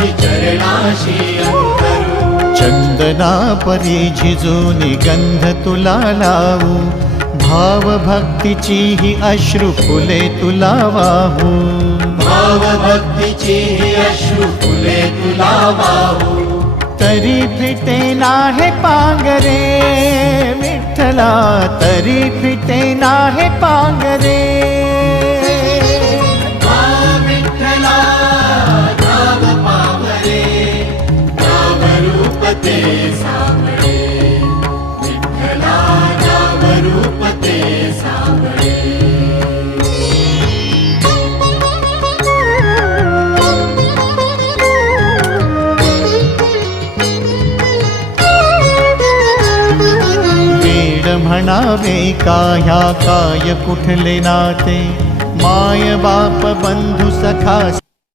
माझी चरणाशी अंतरू। चंदना परी झिजूनी गंध तुला लावू, भाव भक्तीची ही अश्रु फुले तुला वाहू। भाव भक्तीची ही अश्रु फुले तुला वाहू। तरी फिटे नाहे पांगरे विठ्ठला, तरी फिटे नाहे पांगरे। विठ्ठला नाम पावरे, नाम रूप ते सावळे। विठ्ठला नाम रूप ते सावळे। म्हणावे काह्या काय कुठले नाते, माय बाप बंधु सखा